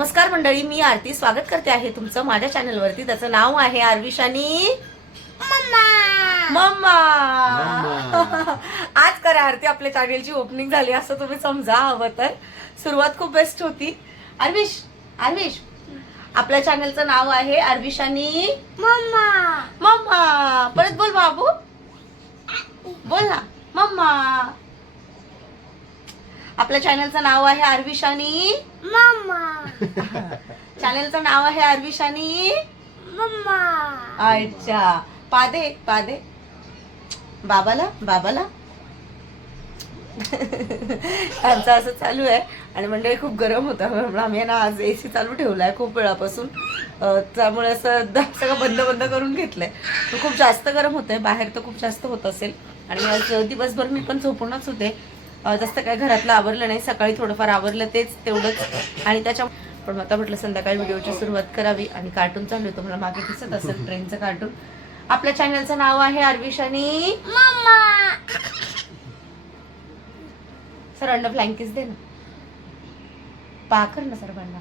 नमस्कार मंडळी मी आरती. स्वागत करते आहे तुमचं माझ्या चॅनलवरती. त्याचं नाव आहे आरविशानी मम्मा. आज करा आरती आपल्या चॅनेलची ओपनिंग झाली असं तुम्ही समजा हवं तर. सुरुवात खूप बेस्ट होती. आरविश आरविश. आपल्या चॅनलचं नाव आहे आरविशानी मम्मा. मम्मा. परत बोल बाबू. बोल ना. मम्मा. आपल्या चॅनलचं नाव आहे आरविशानी चॅनलचं नाव आहे आरविशानी मम्मा. अच्छा. पादे पादे. बाबाला बाबाला. आमचं असं चालू आहे. आणि मंडळी खूप गरम होतं. म्हणून आम्ही आहे ना आज ए सी चालू ठेवलाय खूप वेळापासून. त्यामुळे असं सगळं बंद बंद करून घेतलंय. खूप जास्त गरम होतंय. बाहेर तर खूप जास्त होत असेल. आणि आज दिवसभर मी पण झोपूनच होते. जास्त काय घरातलं आवरलं नाही सकाळी थोडंफार आवरलं तेच तेवढंच. आणि त्याच्या पण आता म्हटलं संध्याकाळी व्हिडिओची सुरुवात करावी आणि कार्टून चालू आहे तुम्हाला मागे दिसत असेल ट्रेनचं कार्टून आपल्या चॅनलचं नाव आहे आरविशानी मम्मा सर्वांना फ्लँकीस दे ना? पा कर ना सर्वांना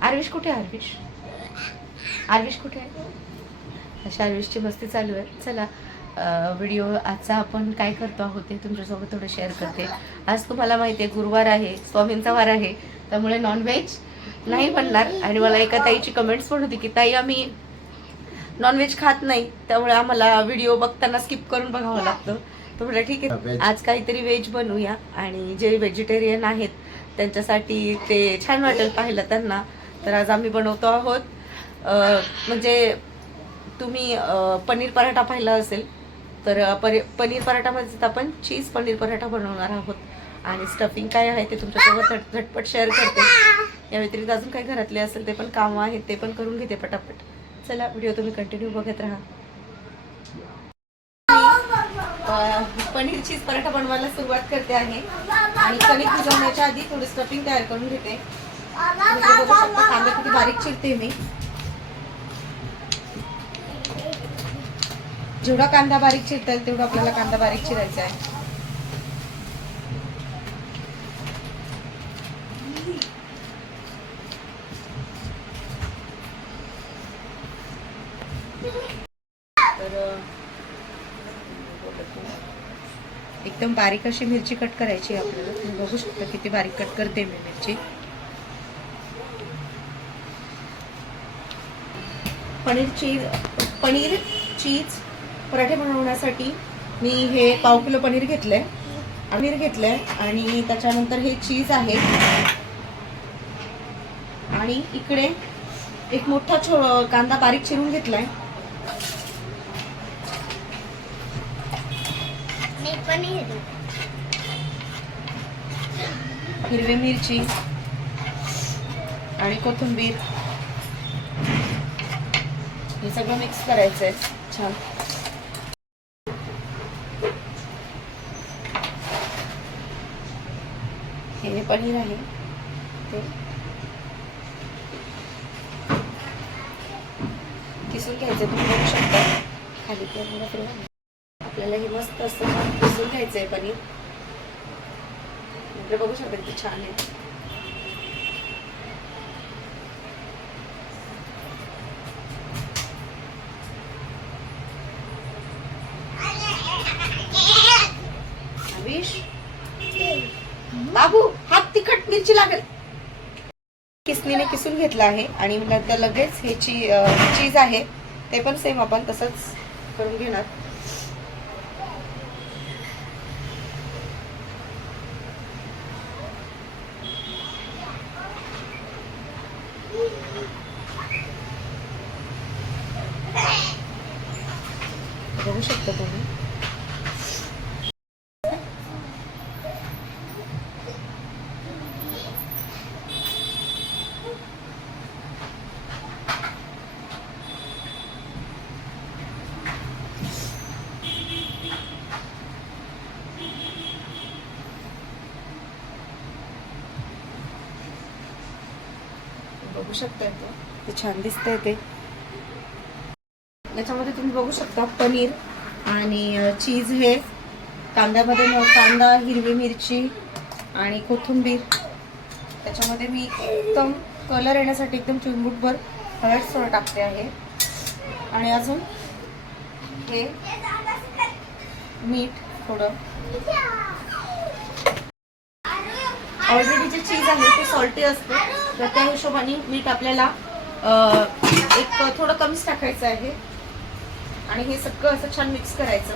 आरविश कुठे आहे आरविश आरविश कुठे आहे? अशा आरविशची मस्ती चालू आहे. चला. व्हिडिओ आजचा आपण काय करतो आहोत ते तुमच्यासोबत थोडं शेअर करते. आज तुम्हाला माहिती आहे गुरुवार आहे स्वामींचा वार आहे. त्यामुळे नॉनव्हेज नाही बनणार आणि मला एका ताईची कमेंट्स पण होती की ताई आम्ही नॉनव्हेज खात नाही. त्यामुळे आम्हाला व्हिडिओ बघताना स्किप करून बघावं लागतं. तर म्हटलं ठीक आहे. आज काहीतरी व्हेज बनवूया. आणि जे व्हेजिटेरियन आहेत त्यांच्यासाठी ते छान वाटेल पाहिलं त्यांना. तर आज आम्ही बनवतो आहोत. म्हणजे तुम्ही पनीर पराठा पाहिला असेल तर परे पनीर पराठामध्ये आपण चीज पनीर पराठा बनवणार आहोत. आणि स्टफिंग काय आहे ते तुमच्यासोबत झट- झटपट शेअर करते. या व्यतिरिक्त अजून काही घरातले असेल ते पण कामं आहेत ते पण करून घेते पटापट. चला व्हिडिओ तुम्ही कंटिन्यू बघत राहा. पनीर चीज पराठा बनवायला सुरुवात करते आहे. आणि कणिक भिजवण्याच्या आधी थोडी स्टफिंग तयार करून घेते. म्हणजे बघू शकता कांदा किती बारीक चिरते मी. जेवढा कांदा बारीक चिरता येईल तेवढा आपल्याला कांदा बारीक चिरायचा आहे. एकदम बारीक अशी मिरची कट करायची आपल्याला. तुम्ही बघू शकता किती बारीक कट करते मी मिरची. पनीर चीज पनीर चीज पराठे बनवण्यासाठी मी हे पाव किलो पनीर घेतलंय. पनीर घेतलंय आणि त्याच्यानंतर हे चीज आहे. आणि इकडे एक मोठा छो कांदा बारीक चिरून घेतलाय. पनीर हिरवी मिरची आणि कोथिंबीर. हे सगळं मिक्स करायचं आहे छान. हे पनीर आहे. ते. किसून घ्यायचं तुम्ही बघू शकता. खाली ते फिरवा. आपल्याला हे मस्त असं किसून घ्यायचं आहे पनीर बघू शकता किती छान आहे अविश बाबू हात तिखट मिरची लागेल किसनीने किसून घेतलं आहे आणि नंतर लगेच हे ची चीज आहे ते पण सेम आपण तसंच करून घेणार बघू शकता तुम्ही बघू शकता ते. ते छान दिसतंय ते. याच्यामध्ये तुम्ही बघू शकता पनीर आणि चीज हे. कांद्यामध्ये कांदा हिरवी मिरची आणि कोथिंबीर. त्याच्यामध्ये मी एकदम कलर येण्यासाठी एकदम चिंबूटभर हळद सोडा टाकते आहे. आणि अजून हे मीठ थोडं. ऑलरेडी जे चीज आहे ते सॉल्टी असते. तर त्या हिशोबाने मीठ आपल्याला एक थोडं कमीच टाकायचं आहे. आणि हे सगळं असं छान मिक्स करायचं.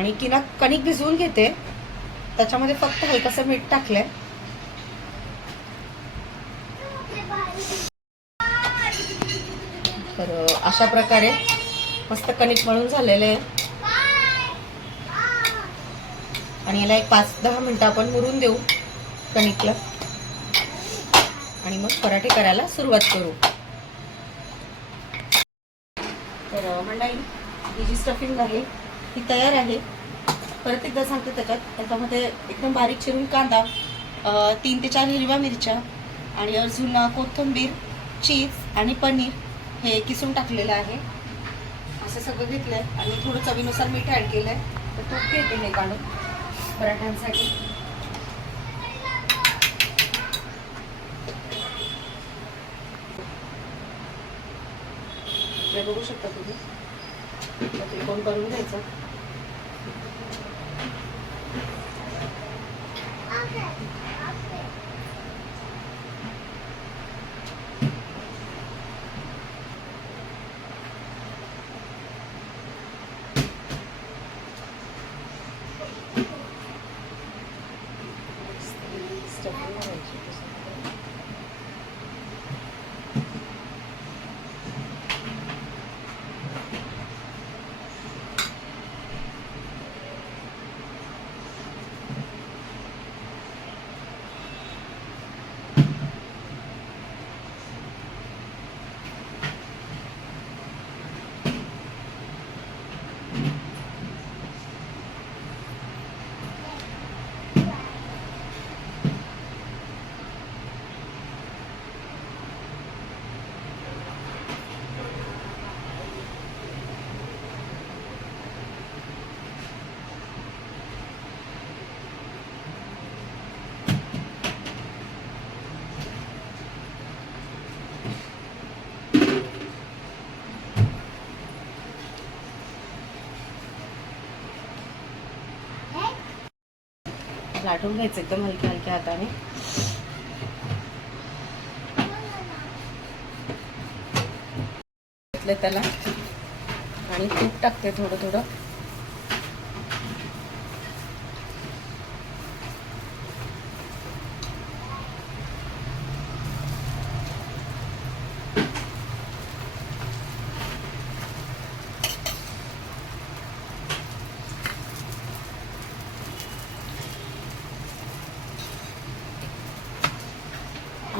आणि किना कणिक भिजवून घेते. त्याच्यामध्ये फक्त हलकसं मीठ टाकलंय. तर अशा प्रकारे मस्त कणिक मळून झालेले आहे. आणि याला एक पाच दहा मिनटं आपण मुरून देऊ कणिकला. आणि मग पराठे करायला सुरुवात करू. तर मंडळी ही जी स्टफिंग आहे ही तयार आहे. परत एकदा सांगते त्याच्यात. त्याच्यामध्ये एकदम बारीक चिरून कांदा तीन ते चार हिरव्या मिरच्या आणि अजून कोथिंबीर चीज आणि पनीर हे किसून टाकलेलं आहे. असं सगळं घेतलं आहे आणि थोडं चवीनुसार मीठ ॲड केलं आहे तर तूप घेते मी काढून पराठ्यांसाठी. बघू शकता तुम्ही. कोण त्रिकोण करून घ्यायचं. लाटून घ्यायचं एकदम हलक्या हलक्या हाताने. त्याला. आणि तूप टाकते थोडं थोडं.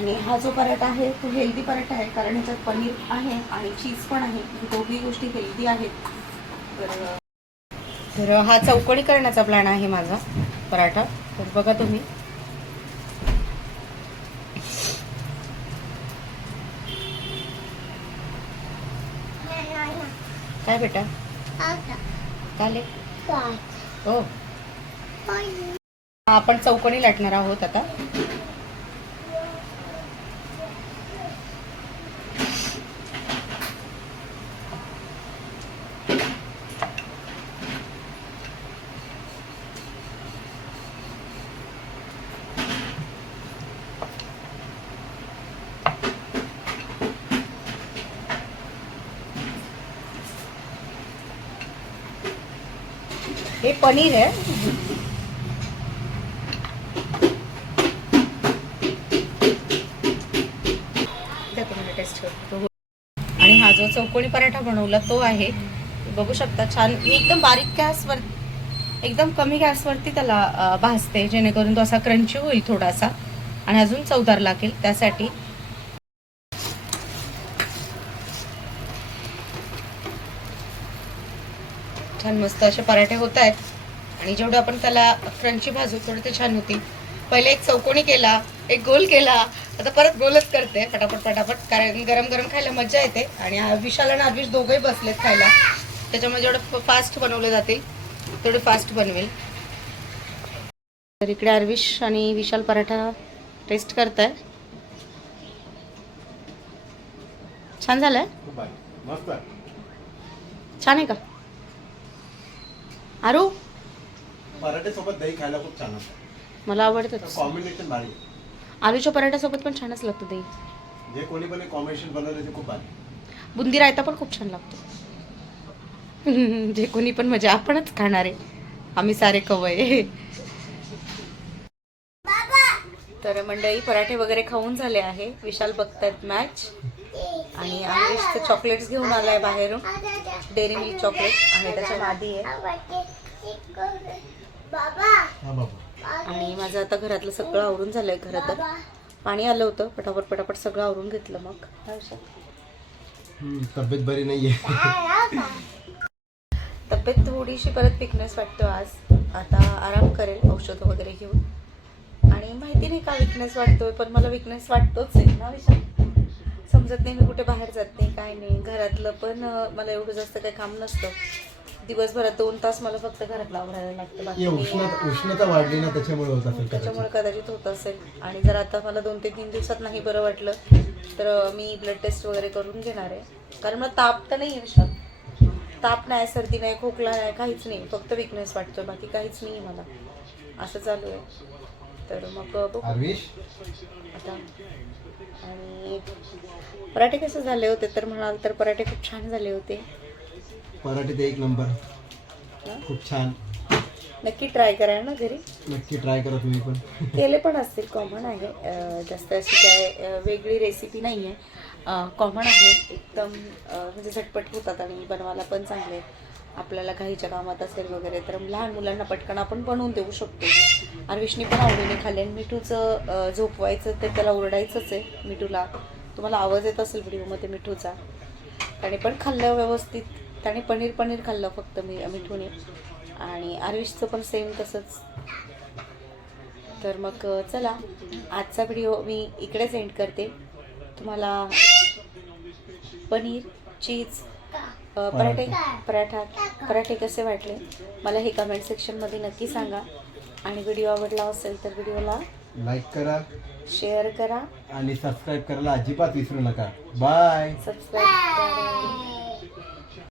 आणि हा जो पराठा आहे तो हेल्दी पराठा आहे कारण ह्याच्यात पनीर आहे आणि चीज पण आहे. ही दोघी गोष्टी हेल्दी आहेत. तर तर हा चौकोनी करण्याचा प्लॅन आहे माझा पराठा. तर बघा तुम्ही. काय बेटा? चालेल. हो. हा आपण चौकोनी लाटणार आहोत आता. हे पनीर आहे. टेस्ट करतो. आणि हा जो चौकोनी पराठा बनवला तो आहे. बघू शकता छान. मी एकदम बारीक गॅसवर एकदम कमी गॅसवरती त्याला भाजते जेणेकरून तो असा क्रंची होईल थोडासा. आणि अजून चवदार लागेल त्यासाठी. छान मस्त असे पराठे होत आहेत. आणि जेवढं आपण त्याला फ्रंची भाजू तेवढं ते छान होती. पहिले एक चौकोनी केला एक गोल केला आता परत गोलच करते. पटापट पटापट. कारण गरम गरम खायला मजा येते. आणि विशाल आणि आविष दोघंही बसलेत खायला. त्याच्यामुळे जेवढं फास्ट बनवले जातील तेवढे फास्ट बनवेल. तर इकडे अरविश आणि विशाल पराठा टेस्ट करताय. छान झालंय? खूप आहे. मस्त. आहे. छान आहे का? आरू? पराठे सोबत दही खायला खूप छान असतं. मला आवडतं कॉम्बिनेशन भारी आहे. आलूच्या पराठ्यासोबत पण छानच लागतं दही. जे कोणी पण कॉम्बिनेशन बनवलं ते खूप भारी बुंदी रायता पण खूप छान लागतो. जे कोणी पण म्हणजे आपणच खाणार आहे. आम्ही सारे कवय. तर मंडळी पराठे वगैरे खाऊन झाले आहे. विशाल बघतायत मॅच आणि तर चॉकलेट्स घेऊन आलाय बाहेरून. डेअरी मिल्क चॉकलेट आणि त्याच्या मादी आहे. हा बाबा. आणि माझं आता घरातलं सगळं आवरून झालंय खरं तर. पाणी आलं होतं पटापट पटापट सगळं आवरून घेतलं मग. हम्म, तब्येत बरी नाहीये. तब्येत थोडीशी परत विकनेस वाटतो आज. आता आराम करेल औषधं वगैरे घेऊन. आणि माहिती नाही का विकनेस वाटतोय पण मला विकनेस वाटतोच आहे. ना विशाल समजत नाही मी कुठे बाहेर जात नाही काय नाही. घरातलं पण अं, मला एवढं जास्त काही काम नसतं. दिवसभरात दोन तास मला फक्त घरातलं आवरायला लागतं. बाकी उष्णता उष्णता वाढली ना त्याच्यामुळे होत असेल त्याच्यामुळे कदाचित होत असेल. आणि जर आता मला दोन ते तीन दिवसात नाही बरं वाटलं तर मी ब्लड टेस्ट वगैरे करून घेणार आहे. कारण मला ताप तर नाही आहे विशाल. ताप नाही सर्दी नाही खोकला नाही काहीच नाही. फक्त विकनेस वाटतोय बाकी काहीच नाही मला. असं चालू आहे. तर मग आता. आणि पराठे कसे झाले होते तर म्हणाल तर पराठे खूप छान झाले होते. पराठे ते एक नंबर. खूप छान. नक्की ट्राय करा ना घरी. नक्की ट्राय करा तुम्ही पण. केले पण असतील कॉमन आहे. अं, जास्त अशी काय वेगळी रेसिपी नाही आहे कॉमन आहे. एकदम अं, म्हणजे झटपट होतात आणि बनवायला पण चांगले आहेत. आपल्याला काहीच्या कामात असेल वगैरे तर लहान मुलांना पटकन आपण बनवून देऊ शकतो. आरविशनी पण आवडीने खाल्ले आणि मिठूचं अं, झोपवायचं ते त्याला ओरडायचंच आहे मिठूला. तुम्हाला आवाज येत असेल व्हिडिओमध्ये मिठूचा. त्याने पण खाल्लं व्यवस्थित. त्याने पनीर पनीर खाल्लं फक्त मी मिठूने. आणि आरविशचं पण सेम तसंच. तर मग चला आजचा व्हिडिओ मी इकडेच एंड करते. तुम्हाला पनीर चीज पराठे पराठा पराठे कसे वाटले? मला हे कमेंट सेक्शनमध्ये नक्की सांगा. आणि व्हिडिओ आवडला असेल तर व्हिडिओला लाईक करा. शेअर करा. आणि सबस्क्राईब करायला अजिबात विसरू नका. बाय सबस्क्राईब करा.